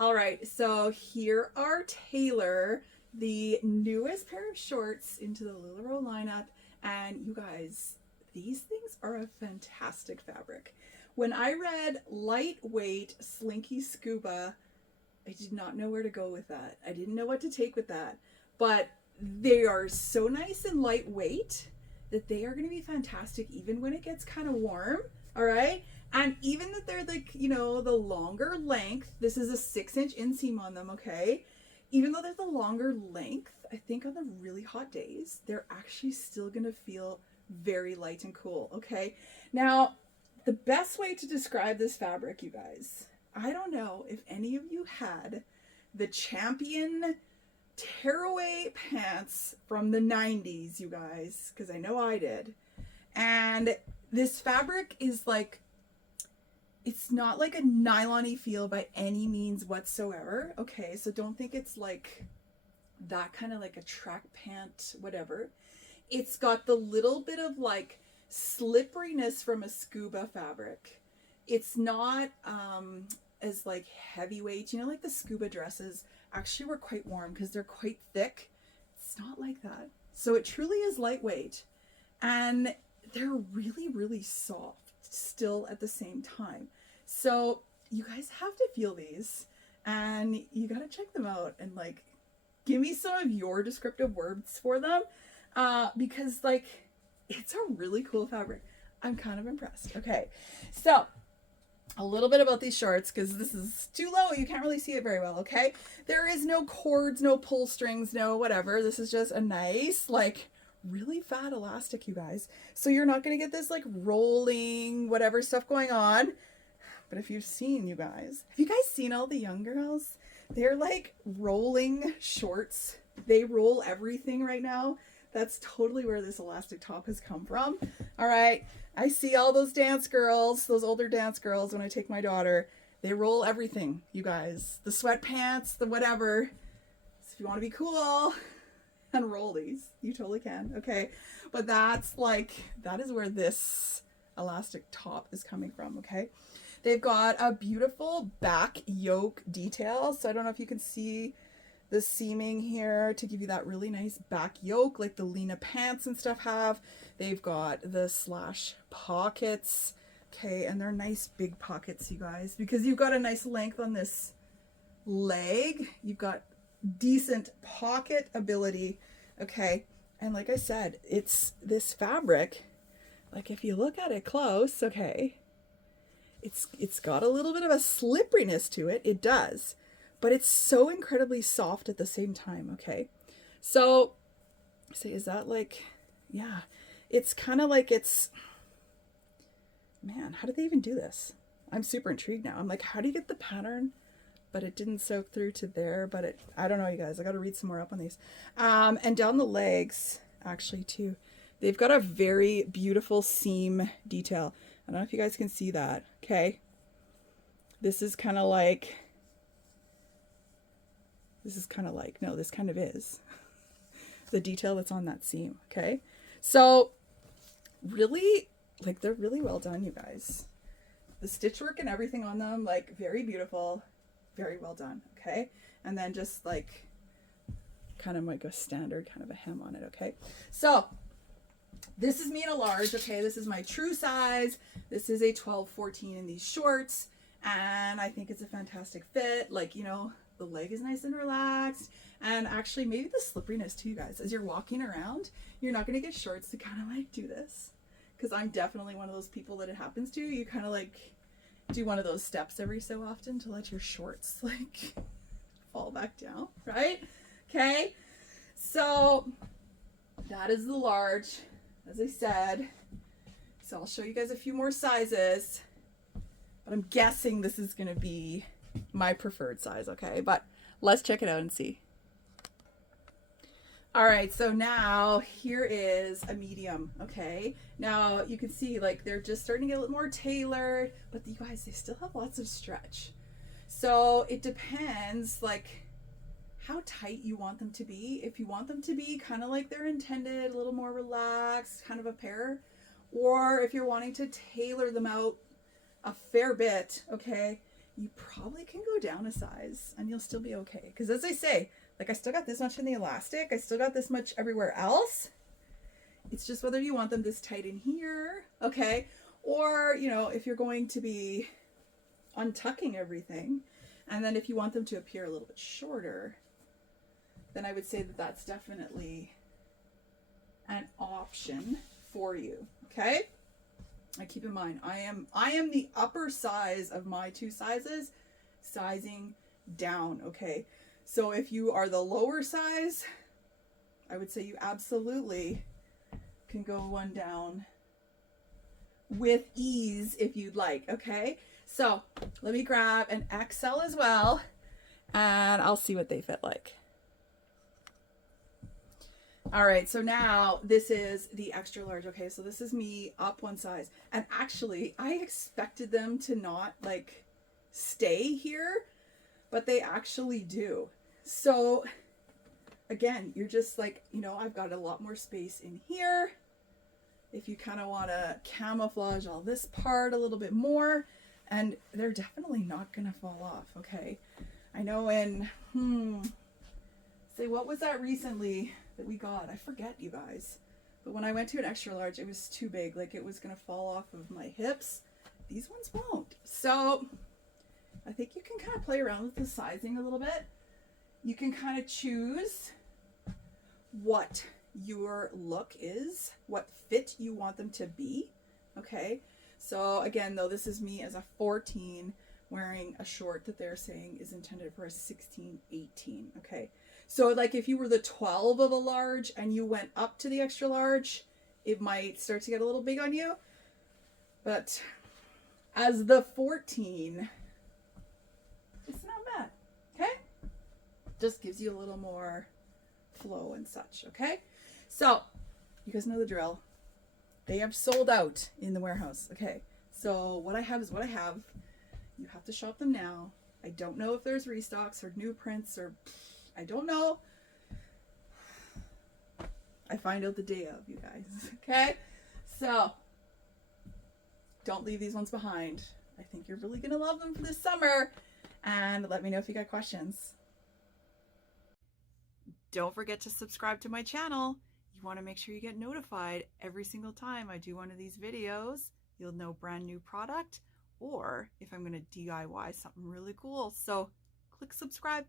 All right, so here are Taylor, the newest pair of shorts into the LuLaRoe lineup. And you guys, these things are a fantastic fabric. When I read lightweight slinky scuba, I did not know where to go with that. I didn't know what to take with that. But they are so nice and lightweight that they are going to be fantastic even when it gets kind of warm. All right. And even that they're like, the longer length, this is a 6-inch inseam on them. Okay. Even though they're the longer length, I think on the really hot days, they're actually still going to feel very light and cool. Okay. Now, the best way to describe this fabric, you guys, I don't know if any of you had the Champion tearaway pants from the 90s, you guys, because I know I did. And this fabric is like, it's not like a nylon-y feel by any means whatsoever. Okay, so don't think it's like that kind of like a track pant, whatever. It's got the little bit of like slipperiness from a scuba fabric. It's not as like heavyweight, like the scuba dresses actually were quite warm because they're quite thick. It's not like that. So it truly is lightweight, and they're really, really soft still at the same time. So you guys have to feel these, and you got to check them out and like give me some of your descriptive words for them, because like it's a really cool fabric. I'm kind of impressed. Okay, so a little bit about these shorts, because this is too low, you can't really see it very well. Okay, there is no cords, no pull strings, no whatever. This is just a nice like really fat elastic, you guys, so you're not going to get this like rolling whatever stuff going on. But if you've seen, you guys, have you guys seen all the young girls? They're like rolling shorts. They roll everything right now. That's totally where this elastic top has come from. All right, I see all those dance girls, those older dance girls, when I take my daughter, they roll everything, you guys, the sweatpants, the whatever. So if you want to be cool and roll these, you totally can. Okay, but that is where this elastic top is coming from. Okay, they've got a beautiful back yoke detail, so I don't know if you can see the seaming here to give you that really nice back yoke like the Lena pants and stuff have. They've got the slash pockets. Okay, and they're nice big pockets, you guys, because you've got a nice length on this leg. You've got decent pocket ability. Okay, and like I said, it's this fabric, like if you look at it close, okay, it's got a little bit of a slipperiness to it. It does, but it's so incredibly soft at the same time. Okay, so say, is that like, yeah, it's kind of like, it's, man, how did they even do this? I'm super intrigued now. I'm like, how do you get the pattern? But it didn't soak through to there, but I don't know, you guys, I got to read some more up on these. And down the legs, actually, too, they've got a very beautiful seam detail. I don't know if you guys can see that. Okay, this is kind of like, no, this kind of is the detail that's on that seam. Okay, so really, like, they're really well done, you guys. The stitch work and everything on them, like, very beautiful, very well done. Okay, and then just like kind of like a standard kind of a hem on it. Okay, so this is me in a large. Okay, this is my true size. This is a 12-14 in these shorts, and I think it's a fantastic fit. Like, the leg is nice and relaxed, and actually maybe the slipperiness too, you guys. As you're walking around, you're not going to get shorts to kind of like do this, because I'm definitely one of those people that it happens to. You kind of like do one of those steps every so often to let your shorts like fall back down, right? Okay, so that is the large, as I said. So I'll show you guys a few more sizes, but I'm guessing this is going to be my preferred size. Okay, but let's check it out and see. All right, so now here is a medium. Okay, now you can see like they're just starting to get a little more tailored, but you guys, they still have lots of stretch. So it depends like how tight you want them to be. If you want them to be kind of like they're intended, a little more relaxed kind of a pair, or if you're wanting to tailor them out a fair bit, okay, you probably can go down a size and you'll still be okay. Because as I say, like I still got this much in the elastic. I still got this much everywhere else. It's just whether you want them this tight in here, okay? Or, you know, if you're going to be untucking everything, and then if you want them to appear a little bit shorter, then I would say that that's definitely an option for you, okay? And keep in mind, I am the upper size of my two sizes, sizing down, okay? So if you are the lower size, I would say you absolutely can go one down with ease if you'd like, okay? So let me grab an XL as well, and I'll see what they fit like. All right, so now this is the extra large, okay? So this is me up one size. And actually, I expected them to not like stay here, but they actually do. So again, you're just like, you know, I've got a lot more space in here. If you kind of want to camouflage all this part a little bit more, and they're definitely not going to fall off, okay? I know in, say, what was that recently that we got? I forget, you guys. But when I went to an extra large, it was too big. Like it was going to fall off of my hips. These ones won't. So I think you can kind of play around with the sizing a little bit. You can kind of choose what your look is, what fit you want them to be, okay? So again, though, this is me as a 14 wearing a short that they're saying is intended for a 16, 18, okay? So like if you were the 12 of a large and you went up to the extra large, it might start to get a little big on you. But as the 14, it's not bad, okay? Just gives you a little more flow and such, okay? So you guys know the drill. They have sold out in the warehouse, okay? So what I have is what I have. You have to shop them now. I don't know if there's restocks or new prints or I don't know. I find out the day of, you guys, okay? So don't leave these ones behind. I think you're really gonna love them for this summer. And let me know if you got questions. Don't forget to subscribe to my channel. You want to make sure you get notified every single time I do one of these videos. You'll know brand new product or if I'm going to DIY something really cool. So click subscribe.